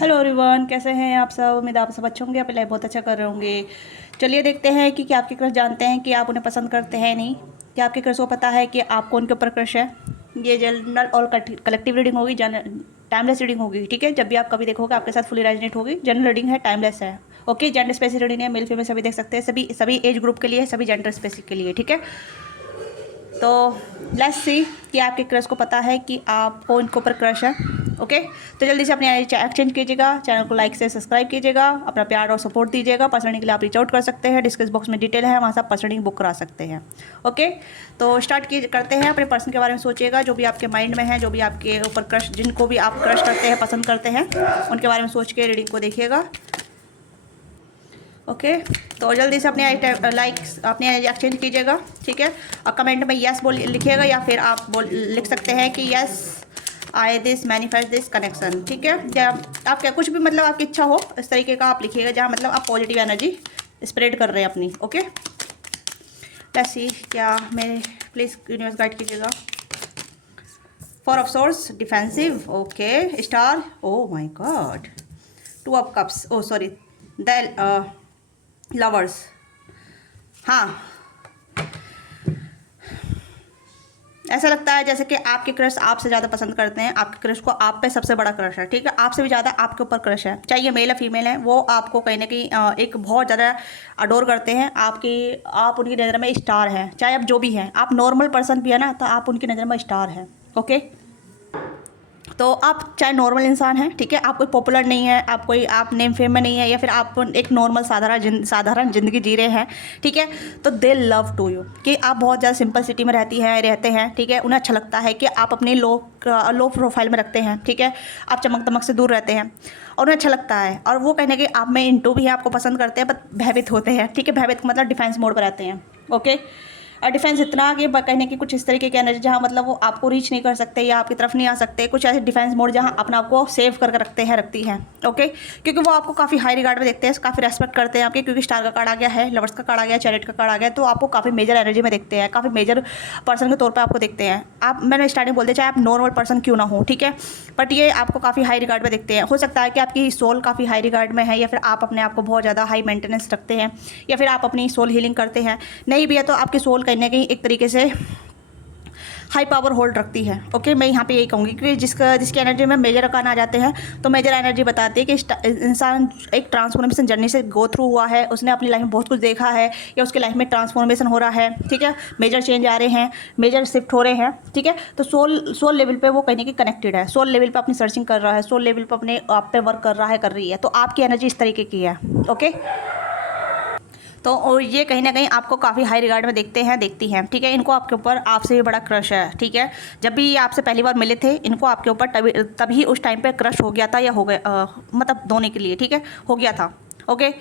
Hello everyone, कैसे हैं आप सब। उम्मीद है आप सब अच्छे होंगे, अपनी लाइफ बहुत अच्छा कर रहे होंगे। चलिए देखते हैं कि क्या आपके क्रश जानते हैं कि आप उन्हें पसंद करते हैं नहीं। क्या आपके क्रश को पता है कि आपको उनके ऊपर क्रश है। ये जनरल और कलेक्टिव रीडिंग होगी, टाइमलेस रीडिंग होगी। ठीक है, जब भी आप कभी देखोगे आपके साथ फुली रेजोनेट होगी। जनरल रीडिंग है, टाइमलेस है। ओके, जेंडर स्पेसिफिक रीडिंग है, मेल फीमेल सभी देख सकते हैं, सभी सभी एज ग्रुप के लिए, सभी जेंडर स्पेसिफिक के लिए। ठीक है, तो लेट्स सी कि आपके क्रश को पता है कि आपको इनके ऊपर क्रश है। ओके, तो जल्दी से अपनी एक्सचेंज कीजिएगा, चैनल को लाइक से सब्सक्राइब कीजिएगा, अपना प्यार और सपोर्ट दीजिएगा। पर्सनली के लिए आप रीच आउट कर सकते हैं, डिस्क्रिप्शन बॉक्स में डिटेल है, वहाँ से आप पर्सनली बुक करा सकते हैं। ओके, तो स्टार्ट करते हैं। अपने पर्सन के बारे में सोचिएगा, जो भी आपके माइंड में है, जो भी आपके ऊपर क्रश, जिनको भी आप क्रश करते हैं, पसंद करते हैं, उनके बारे में सोच के रीडिंग को देखिएगा। ओके, तो जल्दी से अपने लाइक्स अपने एक्सचेंज कीजिएगा। ठीक है, और कमेंट में यस बोल लिखिएगा, या फिर आप लिख सकते हैं कि yes I this manifest this connection. ठीक है, या आप क्या कुछ भी मतलब आपकी इच्छा हो इस तरीके का आप लिखिएगा, जहाँ मतलब आप पॉजिटिव एनर्जी स्प्रेड कर रहे हैं अपनी। ओके, लेट्स सी क्या मेरे प्लीज़ यूनिवर्स गाइड कीजिएगा। Four of swords defensive, okay, star, oh my God, two of cups, oh sorry, the lovers. हाँ, ऐसा लगता है जैसे कि आपके क्रश आपसे ज़्यादा पसंद करते हैं, आपके क्रश को आप पे सबसे बड़ा क्रश है। ठीक है, आपसे भी ज़्यादा आपके ऊपर क्रश है, चाहे ये मेल या फीमेल है, वो आपको कहीं ना कहीं एक बहुत ज़्यादा अडोर करते हैं। आप उनकी नज़र में स्टार हैं, चाहे आप जो भी हैं, आप नॉर्मल पर्सन भी है ना, तो आप उनकी नज़र में स्टार हैं। ओके, तो आप चाहे नॉर्मल इंसान हैं, ठीक है, आप कोई पॉपुलर नहीं है, आप नेम फेम में नहीं है, या फिर आप एक नॉर्मल साधारण ज़िंदगी जी रहे हैं। ठीक है, तो दे लव टू यू, कि आप बहुत ज़्यादा सिंपल सिटी में रहते हैं। ठीक है, उन्हें अच्छा लगता है कि आप अपनी लो प्रोफाइल में रखते हैं। ठीक है, आप चमक दमक से दूर रहते हैं और उन्हें अच्छा लगता है, और वो कहने के आप में इंटू भी हैं, आपको पसंद करते हैं, बट भयभीत होते हैं। ठीक है, भयभीत मतलब डिफेंस मोड पर रहते हैं। ओके, और डिफेंस इतना आगे कहने की कुछ इस तरीके की एनर्जी जहाँ मतलब वो आपको रीच नहीं कर सकते या आपकी तरफ नहीं आ सकते, कुछ ऐसे डिफेंस मोड जहाँ अपना आपको सेव करके रखती हैं। ओके, क्योंकि वो आपको काफ़ी हाई रिगार्ड में देखते हैं, काफ़ी रेस्पेक्ट करते हैं आपके, क्योंकि स्टार का कार्ड आ गया है, लवर्स का कार्ड आ गया, चैरिट का कार्ड आ गया, तो आपको काफ़ी मेजर एनर्जी में देखते हैं, काफ़ी मेजर पर्सन के तौर पर आपको देखते हैं। मैंने स्टार्टिंग बोलते चाहे आप नॉर्मल पर्सन क्यों ना हो, ठीक है, बट ये आपको काफ़ी हाई रिगार्ड में देखते हैं। हो सकता है कि आपकी सोल काफ़ी हाई रिगार्ड में है, या फिर आप अपने आप को बहुत ज़्यादा हाई मेंटेनेंस रखते हैं, या फिर आप अपनी सोल हीलिंग करते हैं। नहीं भी है तो आपकी सोल कहीं ना कहीं एक तरीके से हाई पावर होल्ड रखती है। ओके, मैं यहाँ पे यही कहूँगी, क्योंकि जिसकी एनर्जी में मेजर अकान आ जाते हैं, तो मेजर एनर्जी बताती है कि इंसान एक ट्रांसफॉर्मेशन जर्नी से गो थ्रू हुआ है, उसने अपनी लाइफ में बहुत कुछ देखा है, या उसकी लाइफ में ट्रांसफॉर्मेशन हो रहा है। ठीक है, मेजर चेंज आ रहे हैं, मेजर शिफ्ट हो रहे हैं। ठीक है, तो सोल लेवल पे वो कहीं कि कनेक्टेड है, सोल लेवल पे अपनी सर्चिंग कर रहा है, सोल लेवल पे अपने आप पे वर्क कर रही है, तो आपकी एनर्जी इस तरीके की है। ओके, तो ये कहीं ना कहीं आपको काफ़ी हाई रिगार्ड में देखती हैं। ठीक है, इनको आपके ऊपर आपसे भी बड़ा क्रश है। ठीक है, जब भी ये आपसे पहली बार मिले थे, इनको आपके ऊपर तभी उस टाइम पे क्रश हो गया था, या हो गया मतलब दोनों के लिए। ठीक है, हो गया था। ओके,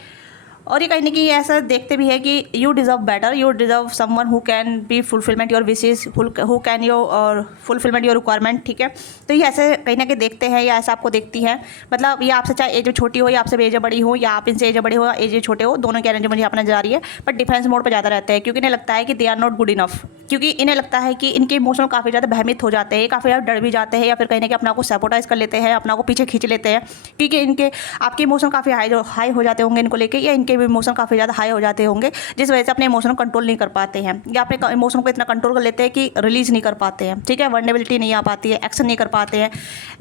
और ये कहीं ना कहीं ऐसा देखते भी है कि you deserve better, you deserve someone who can be fulfilment your wishes, who can your fulfilment your requirement. ठीक है, तो ये ऐसे कहीं ना कहीं देखते हैं, या ऐसा आपको देखती हैं, मतलब ये आपसे चाहे एज छोटी हो, या आपसे एज बड़ी हो, या आप इनसे एज बड़े हो, एज छोटे हो, दोनों की एनर्जी मुझे अपना जा रही है, बट डिफेंस मोड पर ज़्यादा रहते हैं, क्योंकि इन्हें लगता है कि they are not good enough, क्योंकि इन्हें लगता है कि इनके इमोशन काफ़ी ज़्यादा भ्रमित हो जाते हैं, काफ़ी ज़्यादा डर भी जाते हैं, या फिर कहीं ना कहीं अपना को सैबोटाइज कर लेते हैं, अपना को पीछे खींच लेते हैं, क्योंकि इनके आपके इमोशन काफ़ी हाई हो जाते होंगे इनको लेके, या इनके इमोशन काफ़ी ज़्यादा हाई हो जाते होंगे, जिस वजह से अपने इमोशन को कंट्रोल नहीं कर पाते हैं, या अपने इमोशन को इतना कंट्रोल कर लेते हैं कि रिलीज नहीं कर पाते हैं। ठीक है, वर्नेबिलिटी नहीं आ पाती है, एक्शन नहीं कर पाते हैं।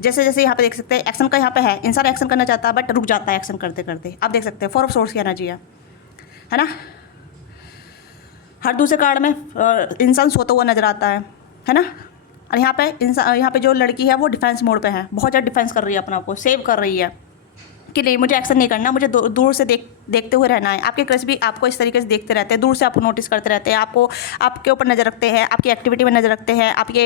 जैसे जैसे यहाँ पे देख सकते हैं, एक्शन का यहाँ पे है, इंसान एक्शन करना चाहता है बट रुक जाता है एक्शन करते करते। आप देख सकते हैं फोर ऑफ सोर्स की एनर्जी है ना। हर दूसरे कार्ड में इंसान सोता हुआ नजर आता है ना। और यहाँ पे जो लड़की है वो डिफेंस मोड पे है, बहुत ज़्यादा डिफेंस कर रही है, अपना आप को सेव कर रही है कि नहीं, मुझे एक्शन नहीं करना, मुझे दूर से देखते हुए रहना है। आपके क्रश भी आपको इस तरीके से देखते रहते हैं, दूर से आपको नोटिस करते रहते हैं, आपके ऊपर नज़र रखते हैं, आपकी एक्टिविटी में नज़र रखते हैं, आपके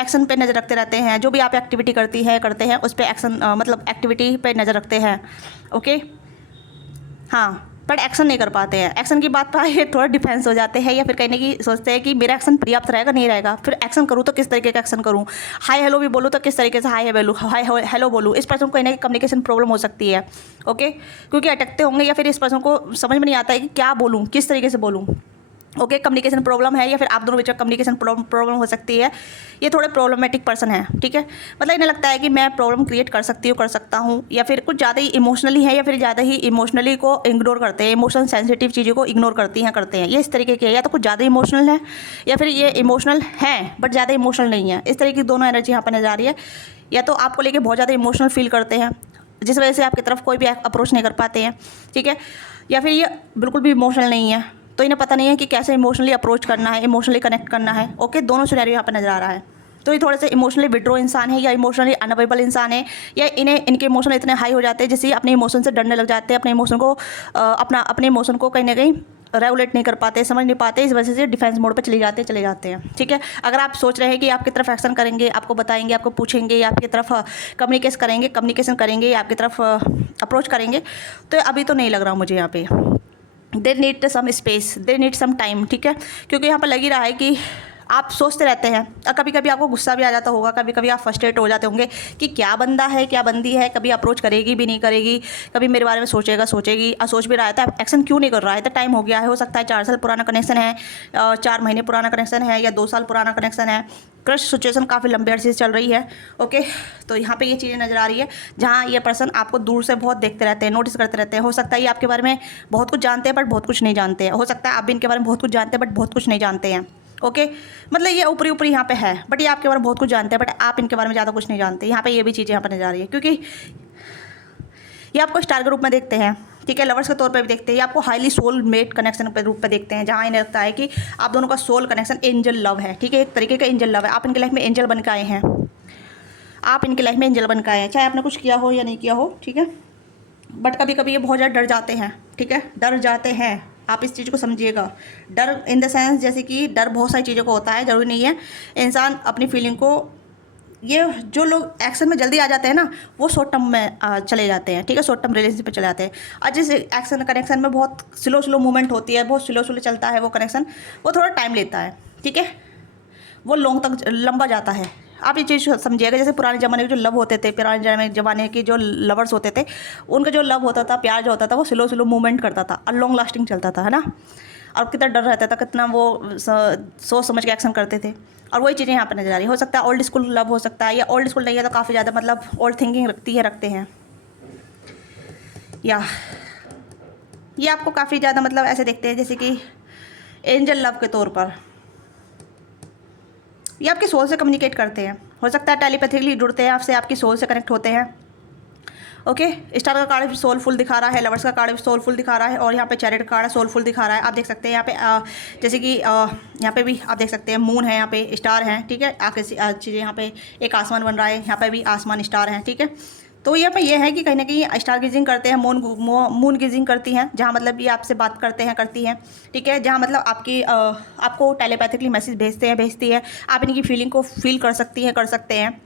एक्शन पे नज़र रखते रहते हैं, जो भी आप एक्टिविटी करते हैं उस पर एक्शन मतलब एक्टिविटी पे नज़र रखते हैं। ओके, हाँ, बट एक्शन नहीं कर पाते हैं। एक्शन की बात पर ये थोड़ा डिफेंस हो जाते हैं, या फिर कहने की सोचते हैं कि मेरा एक्शन पर्याप्त रहेगा नहीं रहेगा, फिर एक्शन करूँ तो किस तरीके का एक्शन करूँ, हाय हेलो भी बोलूँ तो किस तरीके से हाय हेलो बोलूँ। इस पर्सन को कहीं ना कहीं कम्युनिकेशन प्रॉब्लम हो सकती है। ओके, क्योंकि अटकते होंगे, या फिर इस पर्सन को समझ में नहीं आता है कि क्या बोलूँ, किस तरीके से बोलूँ। ओके, कम्युनिकेशन प्रॉब्लम है या फिर आप दोनों बीच में कम्युनिकेशन प्रॉब्लम हो सकती है। ये थोड़े प्रॉब्लमेटिक पर्सन है, ठीक है। मतलब इन्हें लगता है कि मैं प्रॉब्लम क्रिएट कर सकता हूँ, या फिर कुछ ज़्यादा ही इमोशनली है, या फिर ज़्यादा ही इमोशनली को इग्नोर करते हैं, इमोशनल सेंसिटिव चीज़ों को इग्नोर करते हैं। ये इस तरीके के, या तो कुछ ज़्यादा इमोशनल है या फिर ये इमोशनल हैं बट ज़्यादा इमोशनल नहीं है। इस तरीके की दोनों एनर्जी यहाँ पर नजर आ रही है। या तो आपको लेके बहुत ज़्यादा इमोशनल फील करते हैं, जिस वजह से आपकी तरफ कोई भी अप्रोच नहीं कर पाते हैं, ठीक है। या फिर ये बिल्कुल भी इमोशनल नहीं है, तो इन्हें पता नहीं है कि कैसे इमोशनली अप्रोच करना है, इमोशनली कनेक्ट करना है। ओके, दोनों सिनेरियो यहाँ पर नजर आ रहा है। तो ये थोड़े से इमोशनली विड्रो इंसान है या इमोशनली अनअवेलेबल इंसान है, या इनके इमोशन इतने हाई हो जाते हैं जिससे अपने इमोशन से डरने लग जाते हैं, अपने इमोशन को अपने इमोशन को कहीं ना कहीं रेगुलेट नहीं कर पाते, समझ नहीं पाते। इस वजह से डिफेंस मोड पर चले जाते हैं, ठीक है। अगर आप सोच रहे हैं कि आपकी तरफ एक्शन करेंगे, आपको बताएंगे, आपको पूछेंगे, या आपकी तरफ कम्युनिकेशन करेंगे, या आपकी तरफ अप्रोच करेंगे, तो अभी तो नहीं लग रहा मुझे यहाँ पे। They need some space, they need some time, ठीक है। क्योंकि यहाँ पर लग ही रहा है कि आप सोचते रहते हैं, और कभी कभी आपको गुस्सा भी आ जाता होगा, कभी कभी आप फ्रस्ट्रेट हो जाते होंगे कि क्या बंदा है, क्या बंदी है, कभी अप्रोच करेगी भी नहीं करेगी, कभी मेरे बारे में सोचेगी, और सोच भी रहा है तो एक्शन क्यों नहीं कर रहा है। तो टाइम हो गया है, हो सकता है 4 साल पुराना कनेक्शन है, 4 महीने पुराना कनेक्शन है, या 2 साल पुराना कनेक्शन है। क्रश सिचुएशन काफ़ी लंबे अरसे से चल रही है। ओके, तो यहाँ पे ये चीज़ें नज़र आ रही है जहाँ ये पर्सन आपको दूर से बहुत देखते रहते हैं, नोटिस करते रहते हैं। हो सकता है ये आपके बारे में बहुत कुछ जानते हैं बट बहुत कुछ नहीं जानते हैं, हो सकता है आप भी इनके बारे में बहुत कुछ जानते हैं बट बहुत कुछ नहीं जानते हैं। ओके, मतलब ये ऊपरी ऊपरी यहाँ पे है, बट ये आपके बारे में बहुत कुछ जानते हैं बट आप इनके बारे में ज़्यादा कुछ नहीं जानते। यहाँ पे ये भी चीज़ें यहाँ पर नजर आ रही है, क्योंकि ये आपको स्टार के रूप में देखते हैं, ठीक है, लवर्स के तौर पे भी देखते हैं, ये आपको हाईली सोल मेट कनेक्शन के रूप में देखते हैं, जहाँ इन्हें लगता है कि आप दोनों का सोल कनेक्शन एंजल लव है, ठीक है, एक तरीके का एंजल लव है। आप इनके लाइफ में एंजल बन के आए हैं, आप इनके लाइफ में एंजल बन के आए हैं, चाहे आपने कुछ किया हो या नहीं किया हो, ठीक है। बट कभी कभी ये बहुत ज़्यादा डर जाते हैं, ठीक है, डर जाते हैं। आप इस चीज़ को समझिएगा, डर इन द सेंस जैसे कि डर बहुत सारी चीज़ों को होता है, ज़रूरी नहीं है इंसान अपनी फीलिंग को, ये जो लोग एक्शन में जल्दी आ जाते हैं ना, वो शॉर्ट टर्म में चले जाते हैं, ठीक है, शॉर्ट टर्म रिलेशनशिप पे चले जाते हैं। और जिस एक्शन कनेक्शन में बहुत स्लो मूवमेंट होती है, बहुत स्लो चलता है वो कनेक्शन, वो थोड़ा टाइम लेता है, ठीक है, वो लॉन्ग तक लंबा जाता है। आप ये चीज़ समझिएगा, जैसे पुराने ज़माने के जो लव होते थे, पुराने ज़माने के जो लवर्स होते थे, उनका जो लव होता था, प्यार जो होता था, वो स्लो मूवमेंट करता था और लॉन्ग लास्टिंग चलता था, है ना। और कितना डर रहता था, कितना वो सोच समझ के एक्शन करते थे, और वही चीज़ें यहाँ पर नजर आ रही। हो सकता है ओल्ड स्कूल लव हो सकता है, या ओल्ड स्कूल नहीं है तो काफ़ी ज़्यादा मतलब ओल्ड थिंकिंग रखते हैं, या ये आपको काफ़ी ज़्यादा मतलब ऐसे देखते हैं जैसे कि एंजल लव के तौर पर। ये आपके सोल से कम्युनिकेट करते हैं, हो सकता है टेलीपैथिकली जुड़ते हैं आपसे, आपकी सोल से कनेक्ट होते हैं। ओके, स्टार का कार्ड भी सोलफुल दिखा रहा है, लवर्स का कार्ड भी सोलफुल दिखा रहा है, और यहाँ पे चैरिट का कार्ड है सोलफुल दिखा रहा है। आप देख सकते हैं यहाँ पे जैसे कि यहाँ पे भी आप देख सकते हैं मून है, यहाँ पे स्टार हैं, ठीक है, आगे चीज़ें यहाँ पे एक आसमान बन रहा है, यहाँ पे भी आसमान स्टार हैं, ठीक है। तो यहाँ पे ये है कि कहीं ना कहीं स्टार गेजिंग करते हैं, मून गेजिंग करती हैं, जहाँ मतलब ये आपसे बात करती हैं, ठीक है, जहाँ मतलब आपको टेलीपैथिकली मैसेज भेजती है, आप इनकी फीलिंग को फील कर सकते हैं,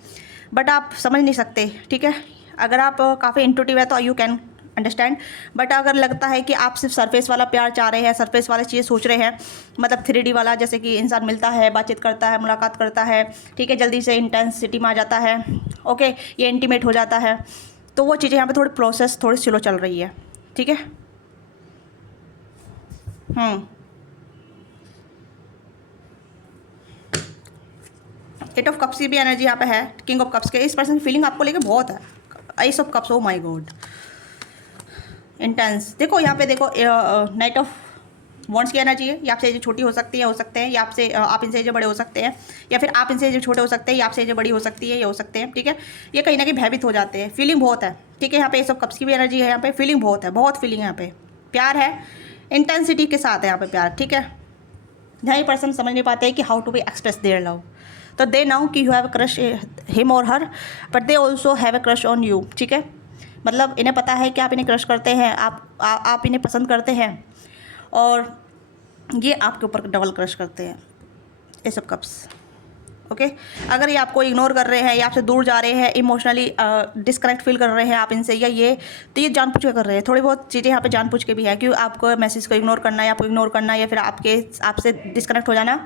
बट आप समझ नहीं सकते, ठीक है। अगर आप काफ़ी इंट्यूटिव है तो यू कैन अंडरस्टैंड, बट अगर लगता है कि आप सिर्फ सरफेस वाला प्यार चाह रहे हैं, सरफेस वाला चीज़ सोच रहे हैं, मतलब 3D वाला, जैसे कि इंसान मिलता है, बातचीत करता है, मुलाकात करता है, ठीक है, जल्दी से इंटेंसिटी में आ जाता है, ओके, ये इंटीमेट हो जाता है, तो वो चीज़ें यहाँ पे थोड़ी प्रोसेस थोड़ी स्लो चल रही है, ठीक है। एट ऑफ कप्स की भी एनर्जी यहाँ पे है, किंग ऑफ कप्स के। इस पर्सन की फीलिंग आपको लेके बहुत है, S of cups, O my God, intense. देखो यहाँ पे देखो नाइट ऑफ वॉन्ड्स की एनर्जी है, या आपसे एज छोटी हो सकती है, हो सकते हैं, या आपसे आप इनसे एज बड़े हो सकते हैं, या फिर आप इनसे एज छोटे हो सकते हैं, या आपसे एज बड़ी हो सकती है, ये हो सकते हैं, ठीक है। ये कहीं ना कहीं भयभीत हो जाते हैं, फीलिंग बहुत है, ठीक है। यहाँ पे एस ऑफ कप्स की भी एनर्जी है, यहाँ पे फीलिंग बहुत है, बहुत फीलिंग है, यहाँ पे प्यार है, इंटेंसिटी के साथ है यहाँ पे प्यार, ठीक है। जहाँ ये पर्सन समझ नहीं पाते हैं कि how to be express their love, तो दे नाउ कि you have a crush him और her, but they also have a crush on you, ठीक है। मतलब इन्हें पता है कि आप इन्हें क्रश करते हैं, आप इन्हें पसंद करते हैं, और ये आपके ऊपर डबल क्रश करते हैं, ये सब कप्स। ओके, अगर ये आपको इग्नोर कर रहे हैं, या आपसे दूर जा रहे हैं, इमोशनली डिस्कनेक्ट फील कर रहे हैं आप इनसे, या ये तो ये जानबूझ के कर रहे हैं। थोड़ी बहुत चीज़ें यहाँ पे जानबूझ के भी है, कि आपको मैसेज को इग्नोर करना, या आपको इग्नोर करना, या फिर आपसे डिस्कनेक्ट हो जाना,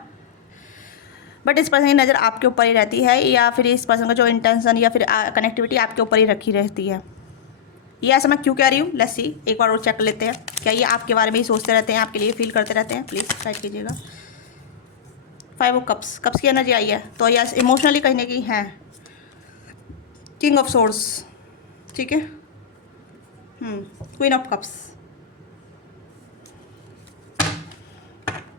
बट इस पर्सन की नज़र आपके ऊपर ही रहती है, या फिर इस पर्सन का जो इंटेंशन या फिर कनेक्टिविटी आपके ऊपर ही रखी रहती है। ये ऐसा मैं क्यों कह रही हूँ, लेट्स सी, एक बार और चेक कर लेते हैं। क्या ये आपके बारे में ही सोचते रहते हैं, आपके लिए फील करते रहते हैं? प्लीज़ टाइप कीजिएगा। 5 ऑफ कप्स, कप्स की एनर्जी आई है, तो यस इमोशनली कहीं ना कहीं है। किंग ऑफ सोर्स, ठीक है, क्वीन ऑफ कप्स।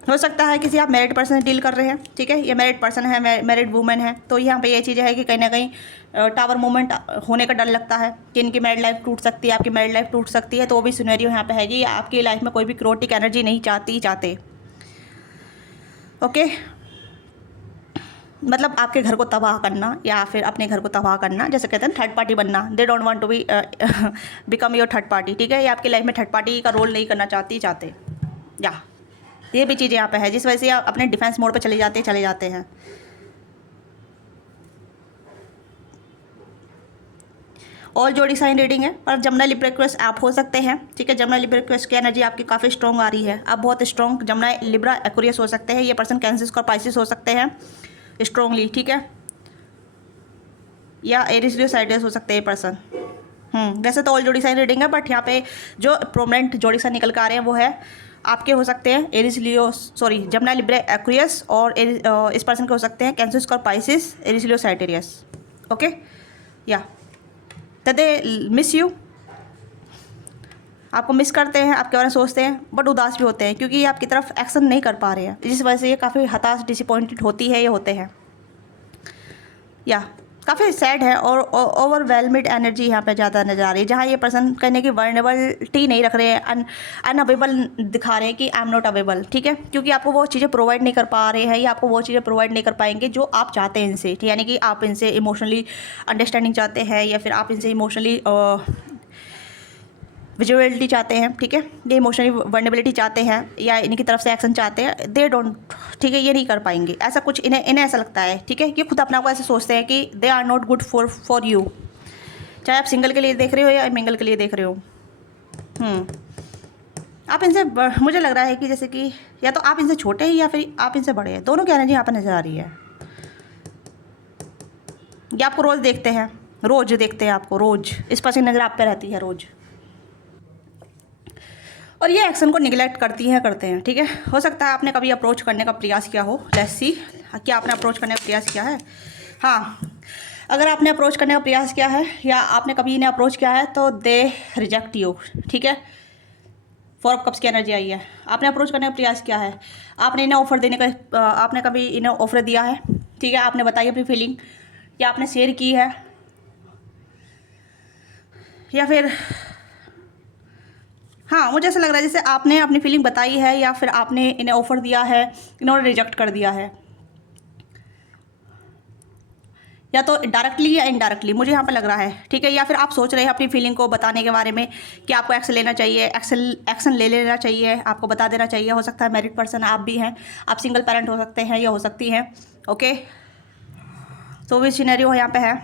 हो सकता है किसी आप मैरिड पर्सन से डील कर रहे हैं, ठीक है, ये मैरिड पर्सन है, मैरिड वूमेन है, तो यहाँ पे ये चीज़ है कि कहीं ना कहीं टावर मूवमेंट होने का डर लगता है कि इनकी मैरिड लाइफ टूट सकती है, आपकी मैरिड लाइफ टूट सकती है। तो वो भी सिनेरियो यहाँ पे है कि आपकी लाइफ में कोई भी क्रोटिक एनर्जी नहीं चाहते। ओके, मतलब आपके घर को तबाह करना या फिर अपने घर को तबाह करना, जैसे कहते हैं थर्ड पार्टी बनना, they don't want to be become your third party, ठीक है, ये आपकी लाइफ में थर्ड पार्टी का रोल नहीं करना चाहते या ये भी चीज़ यहाँ पे है, जिस वजह से आप अपने डिफेंस मोड पे चले जाते हैं। ऑल जोड़ी साइन रीडिंग है, पर जमुना लिब्रा एक्वेरियस आप हो सकते हैं, ठीक है, जमुना लिब्रा एक्वेरियस की एनर्जी आपकी काफ़ी स्ट्रॉन्ग आ रही है, आप बहुत स्ट्रॉन्ग जमुना लिब्रा एक्वेरियस हो सकते हैं। ये पर्सन कैंसर और पाइसिस हो सकते हैं स्ट्रॉन्गली, ठीक है, या एरिस लियो साइडस हो सकते हैं ये पर्सन। वैसे तो ऑल जोड़ी साइन रीडिंग है, बट यहाँ पे जो प्रोमिनेंट जोड़ी साइन निकल कर आ रहे हैं वो है आपके हो सकते हैं Aries Leo, sorry, Jamuna Libra Aquarius, और इस पर्सन के हो सकते हैं कैंसर और Pisces, Aries Leo Sagittarius. Okay, या दे मिस यू, आपको मिस करते हैं, आपके बारे में सोचते हैं, बट उदास भी होते हैं क्योंकि ये आपकी तरफ एक्शन नहीं कर पा रहे हैं, जिस वजह से ये काफ़ी हताश, डिसअपॉइंटेड होती है, ये होते हैं, या काफ़ी सैड है और ओवरवेलमिड एनर्जी यहाँ पे ज़्यादा नजर आ रही है, जहाँ ये पर्सन कहने की वर्नेबलिटी नहीं रख रहे हैं, अनअवेबल दिखा रहे हैं कि आई एम नॉट अवेबल, ठीक है, क्योंकि आपको वो चीज़ें प्रोवाइड नहीं कर पा रहे हैं या आपको वो चीज़ें प्रोवाइड नहीं कर पाएंगे जो आप चाहते हैं इनसे, यानी कि आप इनसे इमोशनली अंडरस्टैंडिंग चाहते हैं या फिर आप इनसे इमोशनली विजुअलिटी चाहते हैं, ठीक है, ये इमोशनली वर्नेबिलिटी चाहते हैं या इनकी तरफ से एक्शन चाहते हैं, दे डोंट, ठीक है, ये नहीं कर पाएंगे, ऐसा कुछ इन्हें ऐसा लगता है, ठीक है, ये खुद अपना को ऐसे सोचते हैं कि they are not good for you, चाहे आप सिंगल के लिए देख रहे हो या मिंगल के लिए देख रहे हो। आप इनसे, मुझे लग रहा है कि जैसे कि या तो आप इनसे छोटे हैं या फिर आप इनसे बड़े हैं, दोनों की एनर्जी यहाँ पर नजर आ रही है। ये आपको रोज़ देखते हैं आपको रोज़, इस पर से नज़र आप पे रहती है रोज़, और ये एक्शन को निगलेक्ट करते हैं, ठीक है। हो सकता है आपने कभी अप्रोच करने का प्रयास किया हो, लेट्स सी, क्या आपने अप्रोच करने का प्रयास किया है? हाँ, अगर आपने अप्रोच करने का प्रयास किया है या आपने कभी इन्हें अप्रोच किया है तो दे रिजेक्ट यू, ठीक है। 4 ऑफ कप्स की एनर्जी आई है, आपने अप्रोच करने का प्रयास किया है, आपने इन्हें ऑफर देने का, आपने कभी इन्हें ऑफर दिया है, ठीक है, आपने बताई अपनी फीलिंग या आपने शेयर की है, या फिर हाँ, मुझे ऐसा लग रहा है जैसे आपने अपनी फीलिंग बताई है या फिर आपने इन्हें ऑफर दिया है, इन्होंने रिजेक्ट कर दिया है, या तो डायरेक्टली या इनडायरेक्टली मुझे यहाँ पे लग रहा है, ठीक है। या फिर आप सोच रहे हैं अपनी फीलिंग को बताने के बारे में कि आपको एक्शन लेना चाहिए, एक्शन ले लेना चाहिए, आपको बता देना चाहिए। हो सकता है मैरिड पर्सन आप भी हैं, आप सिंगल पेरेंट हो सकते हैं या हो सकती हैं, ओके। तो भी सिनेरियो यहाँ पे है,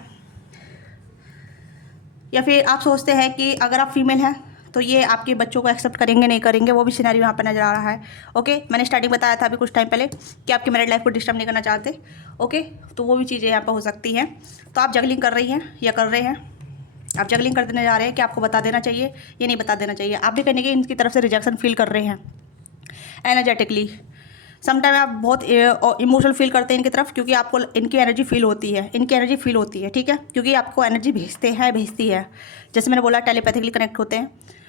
या फिर आप सोचते हैं कि अगर आप फीमेल हैं तो ये आपके बच्चों को एक्सेप्ट करेंगे नहीं करेंगे, वो भी सिनेरियो यहाँ पर नजर आ रहा है, ओके। मैंने स्टार्टिंग बताया था अभी कुछ टाइम पहले कि आपकी मैरिड लाइफ को डिस्टर्ब नहीं करना चाहते, ओके। तो वो भी चीज़ें यहाँ पर हो सकती हैं। तो आप जगलिंग कर रही हैं या कर रहे हैं, आप जगलिंग कर देने जा रहे हैं कि आपको बता देना चाहिए या नहीं बता देना चाहिए। आप भी कहने की इनकी तरफ से रिजेक्शन फील कर रहे हैं एनर्जेटिकली। समटाइम आप बहुत इमोशनल फील करते हैं इनकी तरफ, क्योंकि आपको इनकी एनर्जी फील होती है, ठीक है, क्योंकि आपको एनर्जी भेजती है, जैसे मैंने बोला टेलीपैथिकली कनेक्ट होते हैं।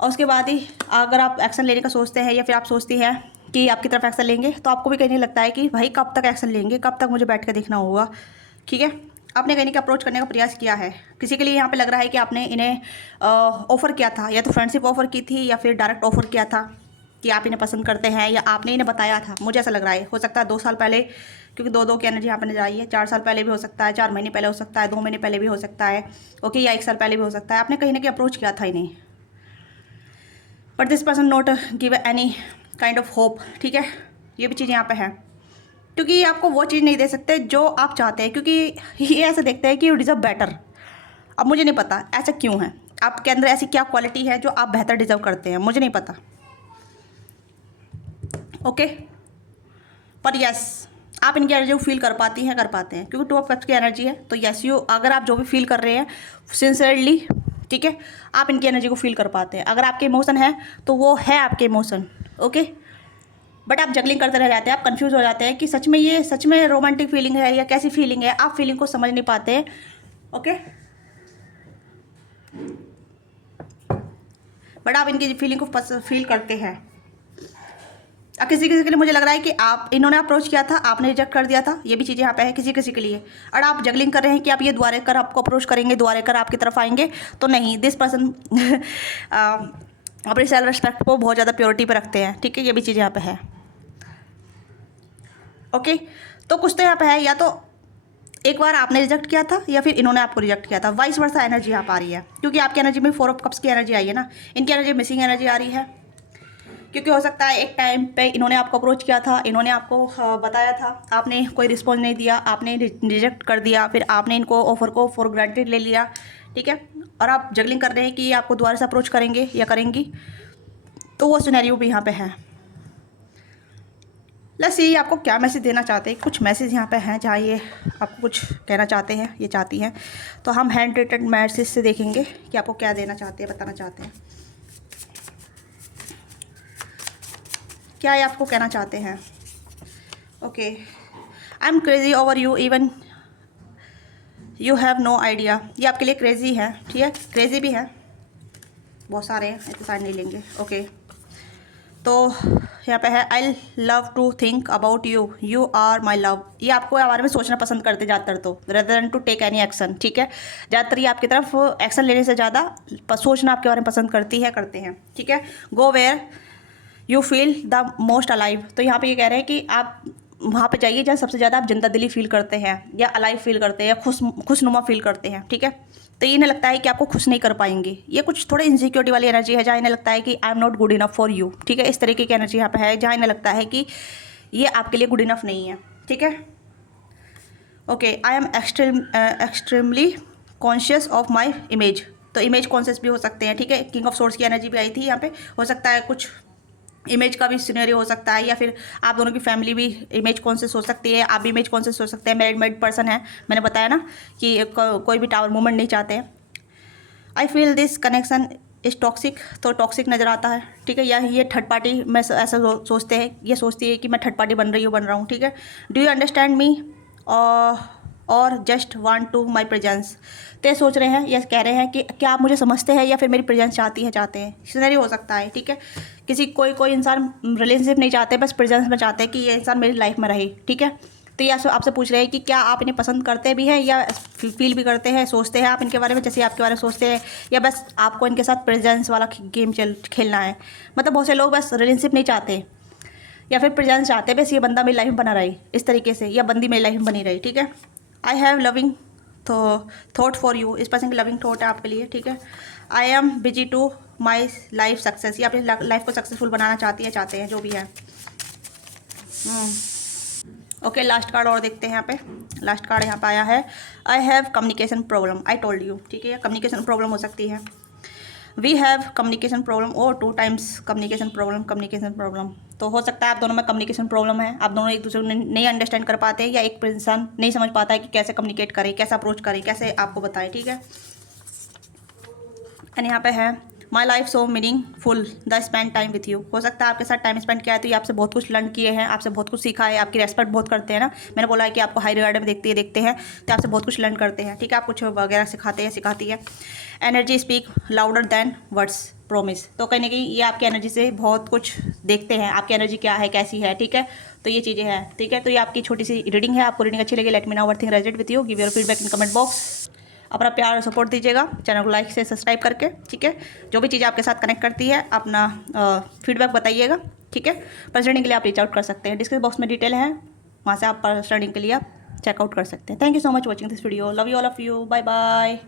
और उसके बाद ही अगर आप एक्शन लेने का सोचते हैं या फिर आप सोचती हैं कि आपकी तरफ एक्शन लेंगे, तो आपको भी कहीं लगता है कि भाई कब तक एक्शन लेंगे, कब तक मुझे बैठ कर देखना होगा, ठीक है। आपने कहीं अप्रोच करने का प्रयास किया है किसी के लिए, यहाँ पे लग रहा है कि आपने इन्हें ऑफ़र किया था, या तो फ्रेंडशिप ऑफ़र की थी या फिर डायरेक्ट ऑफ़र किया था कि आप इन्हें पसंद करते हैं, या आपने इन्हें बताया था। मुझे ऐसा लग रहा है, हो सकता है 2 साल पहले, क्योंकि 2 की एनर्जी यहाँ पर नजर आई है, 4 साल पहले भी हो सकता है, 4 महीने पहले हो सकता है, 2 महीने पहले भी हो सकता है, ओके, या 1 साल पहले भी हो सकता है। आपने कहीं ना कहीं अप्रोच किया था इन्हें, but this person not give any kind of hope, ठीक है। ये भी चीज़ यहाँ पे है, क्योंकि ये आपको वो चीज़ नहीं दे सकते जो आप चाहते हैं, क्योंकि ये ऐसे देखते हैं कि यू डिज़र्व बेटर। अब मुझे नहीं पता ऐसा क्यों है, आपके अंदर ऐसी क्या क्वालिटी है जो आप बेहतर डिज़र्व करते हैं, मुझे नहीं पता, ओके। पर यस, आप इनकी एनर्जी को फील कर पाते हैं, क्योंकि 2 ऑफ कप्स की एनर्जी है। तो यस, यू, अगर आप जो भी फील कर रहे हैं सिंसियरली, ठीक है, आप इनकी एनर्जी को फील कर पाते हैं। अगर आपके इमोशन है तो वो है आपके इमोशन, ओके। बट आप जगलिंग करते रह जाते हैं, आप कंफ्यूज हो जाते हैं कि सच में ये सच में रोमांटिक फीलिंग है या कैसी फीलिंग है, आप फीलिंग को समझ नहीं पाते हैं, ओके। बट आप इनकी फीलिंग को फील करते हैं। अब किसी किसी के लिए मुझे लग रहा है कि आप इन्होंने अप्रोच किया था, आपने रिजेक्ट कर दिया था, ये भी चीज़ें यहाँ पे है किसी किसी के लिए। और आप जगलिंग कर रहे हैं कि आप ये द्वारे कर आपको अप्रोच करेंगे, द्वारे कर आपकी तरफ आएंगे, तो नहीं, दिस पर्सन अपनी सेल्फ रिस्पेक्ट को बहुत ज़्यादा प्योरिटी पे रखते हैं, ठीक है, ये भी चीज़ यहाँ पे है, ओके। तो कुछ तो यहाँ पे है, या तो एक बार आपने रिजेक्ट किया था या फिर इन्होंने आपको रिजेक्ट किया था, वाइस वर्सा एनर्जी यहाँ पर आ रही है, क्योंकि आपकी एनर्जी में 4 ऑफ कप्स की एनर्जी आई है ना, इनकी एनर्जी मिसिंग एनर्जी आ रही है। क्योंकि हो सकता है एक टाइम पे इन्होंने आपको अप्रोच किया था, इन्होंने आपको बताया था, आपने कोई रिस्पॉन्स नहीं दिया, आपने रिजेक्ट कर दिया, फिर आपने इनको ऑफर को फॉर ग्रांटेड ले लिया, ठीक है। और आप जगलिंग कर रहे हैं कि ये आपको दोबारा से अप्रोच करेंगे या करेंगी, तो वो सिनेरियो भी यहाँ पे है। लेट्स सी आपको क्या मैसेज देना चाहते हैं। कुछ मैसेज यहाँ पे हैं जहाँ ये आपको कुछ कहना चाहते हैं, ये चाहती हैं, तो हम हैंड रिटन मैसेज से देखेंगे कि आपको क्या देना चाहते हैं, बताना चाहते हैं, क्या ये आपको कहना चाहते हैं। Okay, I am crazy over you even you have no idea. ये आपके लिए क्रेजी है, ठीक है, क्रेजी भी है, बहुत सारे हैं, इतने सारे नहीं लेंगे, ओके। तो यहाँ पे है I love to think about you, you are my love. ये आपको बारे में सोचना पसंद करते ज़्यादातर, तो rather than to take any action, ठीक है। ज़्यादातर ये आपकी तरफ एक्शन लेने से ज़्यादा सोचना आपके बारे में पसंद करती है, करते हैं, ठीक है। Go where you feel the most alive. तो यहाँ पे ये कह रहे हैं कि आप वहाँ पे जाइए जहाँ सबसे ज़्यादा आप जिंदा दिली फील करते हैं, या अलाइव फील करते हैं, या खुशनुमा फील करते हैं, ठीक है। तो ये इन्हें लगता है कि आपको खुश नहीं कर पाएंगे, ये कुछ थोड़े इनसिक्योरिटी वाली एनर्जी है, जहाँ इन्हें लगता है कि I am not good enough for you, ठीक है। इस तरीके की एनर्जी यहाँ पे है, जहाँ इन्हें लगता है कि ये आपके लिए गुड इनफ नहीं है, ठीक है। Okay, I am extremely conscious of my image. तो इमेज कॉन्शियस भी हो सकते हैं, ठीक है। किंग ऑफ सोर्स की एनर्जी भी आई थी यहाँ पे, हो सकता है कुछ इमेज का भी सिनेरियो हो सकता है, या फिर आप दोनों की फैमिली भी इमेज कॉन्शियस हो सकती है, आप भी इमेज कॉन्शियस हो सकते हैं। मैरिड पर्सन है, मैंने बताया ना कि कोई भी टावर मूवमेंट नहीं चाहते हैं। I feel this connection is toxic. तो टॉक्सिक नज़र आता है, ठीक है। या ये थर्ड पार्टी में ऐसा सोचते हैं, ये सोचती है कि मैं थर्ड पार्टी बन रहा हूँ, ठीक है। डू यू अंडरस्टैंड मी और just want to my presence. तो ये सोच रहे हैं, या कह रहे हैं कि क्या आप मुझे समझते हैं या फिर मेरी प्रेजेंस चाहते हैं। सिनेरियो हो सकता है, ठीक है। किसी कोई इंसान रिलेशनशिप नहीं चाहते, बस प्रेजेंस में चाहते हैं कि ये इंसान मेरी लाइफ में रहे, ठीक है। तो ये आपसे पूछ रहे हैं कि क्या आप इन्हें पसंद करते भी हैं या फील भी करते हैं, सोचते हैं आप इनके बारे में जैसे आपके बारे में सोचते हैं, या बस आपको इनके साथ प्रेजेंस वाला गेम खेलना है। मतलब बहुत से लोग बस रिलेशनशिप नहीं चाहते, या फिर प्रेजेंस चाहते हैं, बस ये बंदा मेरी लाइफ में बना रहे इस तरीके से, या बंदी मेरी लाइफ में बनी रही, ठीक है। I have loving thought for you. इस पर्सन की लविंग थॉट है आपके लिए, ठीक है। I am busy to my life success. ये अपनी लाइफ को सक्सेसफुल बनाना चाहते हैं, जो भी है। ओके, लास्ट कार्ड और देखते हैं। यहाँ पे लास्ट कार्ड यहाँ पे आया है, I have communication problem, I told you, ठीक है। कम्युनिकेशन प्रॉब्लम हो सकती है, वी हैव कम्युनिकेशन प्रॉब्लम और 2 टाइम्स कम्युनिकेशन प्रॉब्लम। तो हो सकता है आप दोनों में कम्युनिकेशन प्रॉब्लम है, आप दोनों एक दूसरे को नहीं अंडरस्टैंड कर पाते, या एक इंसान नहीं समझ पाता है कि कैसे कम्युनिकेट करे, कैसे अप्रोच करे, कैसे आपको बताए, ठीक है। एंड यहाँ पे है my life so meaningful the spend time with you. हो सकता है आपके साथ टाइम स्पेंड किया है, तो ये आपसे बहुत कुछ लर्न किए हैं, आपसे बहुत कुछ सीखा है, आपकी रेस्पेक्ट बहुत करते हैं ना। मैंने बोला है कि आपको हाई रिगार्ड में देखते हैं, तो आपसे बहुत कुछ लर्न करते हैं, ठीक है। आप कुछ वगैरह सिखाती है। Energy speak louder than words promise. तो कहीं ना कहीं ये आपकी एनर्जी से बहुत कुछ देखते हैं, आपकी एनर्जी क्या है, कैसी है, ठीक है। तो ये चीज़ें हैं, ठीक है। तो ये आपकी छोटी सी रीडिंग है, आपको रीडिंग अच्छी लगी, let me know overthink resonate with you, give your feedback in comment box. अपना प्यार और सपोर्ट दीजिएगा, चैनल को लाइक से सब्सक्राइब करके, ठीक है। जो भी चीज़ आपके साथ कनेक्ट करती है अपना फीडबैक बताइएगा, ठीक है। पर्सनलिंग के लिए आप रीच आउट कर सकते हैं, डिस्क्रिप्शन बॉक्स में डिटेल है, वहाँ से आप पर्सनलिंग के लिए आप चेकआउट कर सकते हैं। Thank you so much watching this video, love you all of you, bye bye.